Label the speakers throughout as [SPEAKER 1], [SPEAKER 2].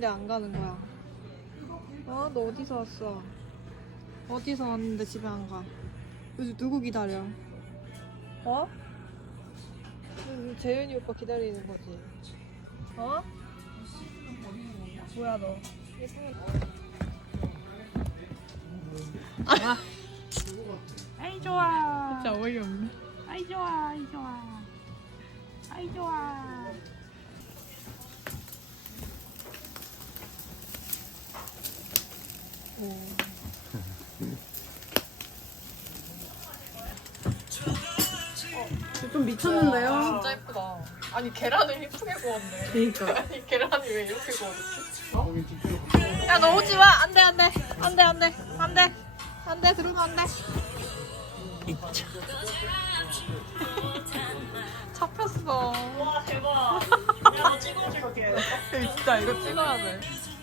[SPEAKER 1] 왔는데 안 가는 거야. 어? 너 어디서 왔어? 어디서 왔는데 집에 안 가? 요즘 누구 기다려? 어? 요즘 재윤이 오빠 기다리는 거지? 어? 뭐야 너?
[SPEAKER 2] 아이 좋아.
[SPEAKER 1] 진짜 어이없네.
[SPEAKER 2] 아이 좋아. 아이 좋아. 아이 좋아.
[SPEAKER 3] 좀 미쳤는데요?
[SPEAKER 1] 진짜 예쁘다. 아니 계란을 예쁘게 구웠네.
[SPEAKER 3] 그니까.
[SPEAKER 1] 아니 계란이 왜 이렇게 구웠지? 야 너 오지 마. 안돼 안돼 안돼 안돼 안돼 안돼 들으면 안돼. 잡혔어.
[SPEAKER 2] 와 대박. 야너 찍어줄게.
[SPEAKER 1] 진짜 이거 찍어야 돼.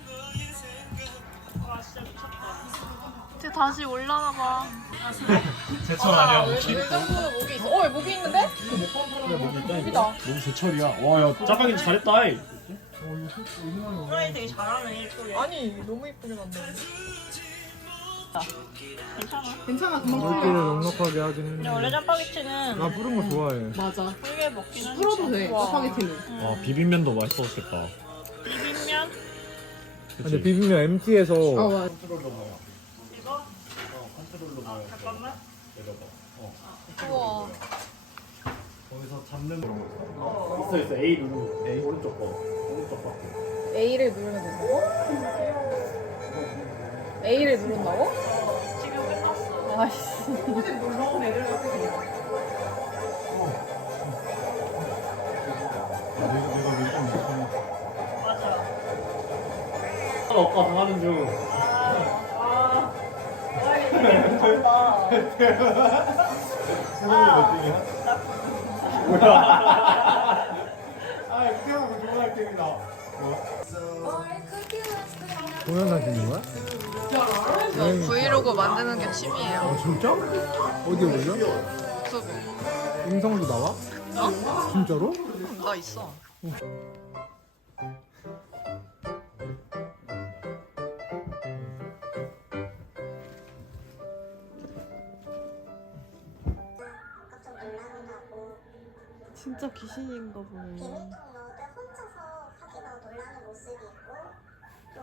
[SPEAKER 2] 와 진짜 미쳤다.
[SPEAKER 1] 이제 다시 올라가 봐.
[SPEAKER 4] 제철 아니야 목이?
[SPEAKER 1] 정도는 목이 있어. 왜 목이 있는데? 목이다.
[SPEAKER 4] 목이 제철이야. 와야 짜파게 잘했다.
[SPEAKER 2] 호랑이 되게 잘하네 일소리.
[SPEAKER 1] 아니 너무 이쁘게 만들어.
[SPEAKER 2] 괜찮아.
[SPEAKER 3] 괜찮아, 금방
[SPEAKER 5] 물기를
[SPEAKER 3] 풀려.
[SPEAKER 5] 넉넉하게 하긴
[SPEAKER 2] 근데
[SPEAKER 5] 했는데
[SPEAKER 2] 원래 짜파게티는
[SPEAKER 5] 나 뿌른 거 좋아해.
[SPEAKER 3] 맞아.
[SPEAKER 2] 불게 먹기는
[SPEAKER 3] 풀어도 돼,
[SPEAKER 1] 우와.
[SPEAKER 3] 짜파게티는.
[SPEAKER 4] 와 비빔면도 맛있었겠다.
[SPEAKER 2] 비빔면
[SPEAKER 5] 근데 비빔면 MT에서
[SPEAKER 3] 아, 맞아.
[SPEAKER 2] 이거. 잠깐만.
[SPEAKER 1] 우와.
[SPEAKER 4] 거기서 잡는 거 있어 A 누르 A 오른쪽 거 오른쪽 거.
[SPEAKER 1] A를 누르면 된다고? A를 누른다고?
[SPEAKER 2] 지금 끝났어.
[SPEAKER 1] 아이씨.
[SPEAKER 2] 맞아.
[SPEAKER 4] 오빠 당하는 중. 세상에 몇 등이야? 뭐야? 아 태어나고 좋은 학생이다.
[SPEAKER 5] 공연하시는 거야?
[SPEAKER 1] 저 브이로그 만드는 게 취미예요.
[SPEAKER 5] 어 진짜? 어디에 올려?
[SPEAKER 1] 유튜브.
[SPEAKER 5] 음성도 나와?
[SPEAKER 1] 어?
[SPEAKER 5] 진짜로?
[SPEAKER 1] 나 있어. 진짜 귀신인가 보네.
[SPEAKER 6] 비밀통로를 혼자서 하기가 놀라는 모습이 있고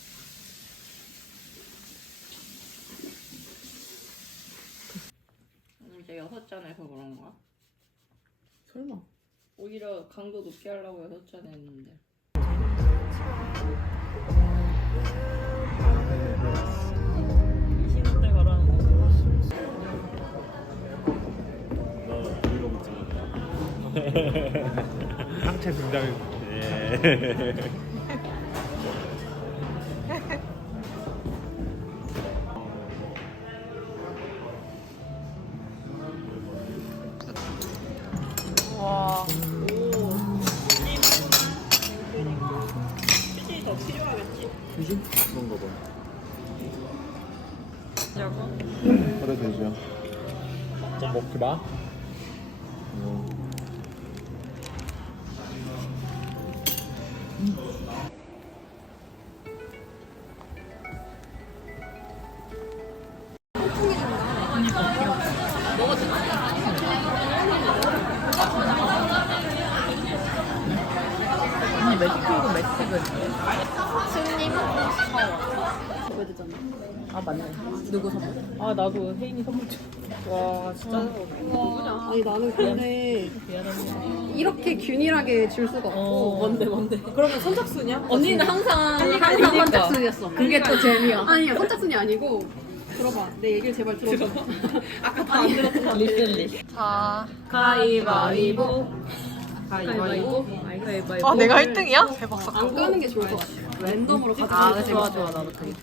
[SPEAKER 2] 이제 6잔에서 그런 거야?
[SPEAKER 3] 설마.
[SPEAKER 2] 오히려 강도 높게 하려고 6잔 했는데. 신혼때 가라는 거.
[SPEAKER 4] 나 브이로그 찍었다.
[SPEAKER 5] 상체 등장.
[SPEAKER 4] 예.
[SPEAKER 1] 와.
[SPEAKER 2] 휴지 더 필요하겠지?
[SPEAKER 5] 귀신? 그런가 봐.
[SPEAKER 1] 야구?
[SPEAKER 5] 그래 되죠. 좀 먹지 마.
[SPEAKER 3] 아니, 맥주고 맥식은.
[SPEAKER 1] 승님
[SPEAKER 3] 줘야 되잖아. 아, 맞네. 누구 선물?
[SPEAKER 2] 아 나도 혜인이 선물 줘. 와 진짜
[SPEAKER 3] 누구냐? 아니, 나는 근데 이렇게 균일하게 줄 수가 없고.
[SPEAKER 2] 뭔데?
[SPEAKER 3] 그러면 선착순이야?
[SPEAKER 2] 언니는 항상
[SPEAKER 3] 선착순이었어. 그게 또 재미야. 아니야, 선착순이 아니고. 들어봐. 내 얘기를 제발 들어봐. 아까 다 안 들었던 거
[SPEAKER 2] 리슬리.
[SPEAKER 1] 자.
[SPEAKER 2] 가위바위보.
[SPEAKER 3] 가위바위보. 가위바위보.
[SPEAKER 1] 아 내가 1등이야? 대박 사건.
[SPEAKER 3] 안 까는 게 좋을 것 같아. 랜덤으로 가져가.
[SPEAKER 2] 아 좋아 나도 그게.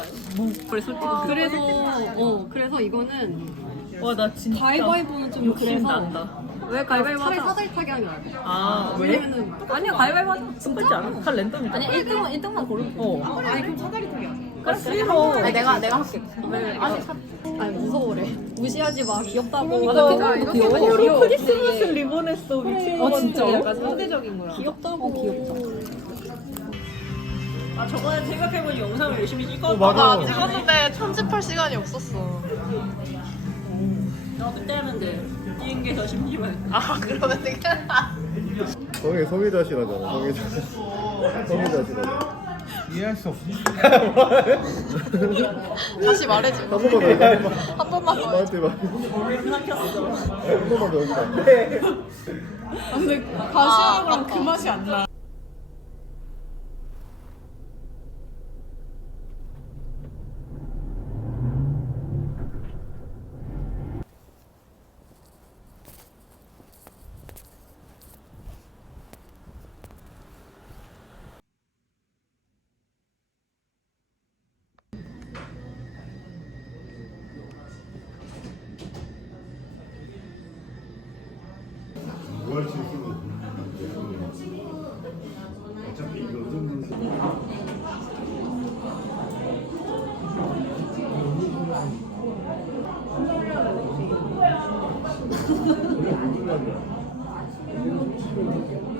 [SPEAKER 3] 그래서 이거는
[SPEAKER 2] 와나 진짜
[SPEAKER 3] 가위바위보는 좀
[SPEAKER 2] 욕심
[SPEAKER 3] 그래서
[SPEAKER 2] 난다.
[SPEAKER 3] 왜 가위바위보 차라리 사다리 타기 하는 거
[SPEAKER 2] 아
[SPEAKER 3] 왜냐면은
[SPEAKER 2] 아니야 가위바위보 하자. 똑같지 않아? 다 랜덤이잖아. 아니 1등만 고르고.
[SPEAKER 3] 아니 그럼 사다리 타기 하자.
[SPEAKER 2] 그래 싫어.
[SPEAKER 3] 아니 내가 할게. 아니 무서워래. 무시하지 마. 귀엽다고.
[SPEAKER 2] 그러니까
[SPEAKER 3] 이거
[SPEAKER 2] 귀여워. 크리스마스 리본 했어 미친 거 같아.
[SPEAKER 3] 진짜로?
[SPEAKER 2] 약간 상대적인 거야.
[SPEAKER 3] 귀엽다고. 귀엽다.
[SPEAKER 7] 아 저번에 생각해보니 영상을 열심히 찍었다.
[SPEAKER 4] 맞아.
[SPEAKER 1] 찍었는데 편집할 시간이 없었어.
[SPEAKER 7] 너 그때 하면 돼. 뛰는 게 더 심심해.
[SPEAKER 1] 아 그러면 되겠다.
[SPEAKER 4] 성의자시라잖아. 성의자시라잖아.
[SPEAKER 5] 이해할 수 없어.
[SPEAKER 1] 다시 말해줘.
[SPEAKER 4] 한 번만 더 해봐.
[SPEAKER 1] 한 번만 더. 해줘.
[SPEAKER 4] 나한테 말.
[SPEAKER 7] 머리를 삼켰어.
[SPEAKER 4] 한 번만 더 해봐.
[SPEAKER 3] 아, 근데 다시 하는 거랑 그 맛이 안 나.
[SPEAKER 4] 뭐 할 수 있으면 어차피 이거 좀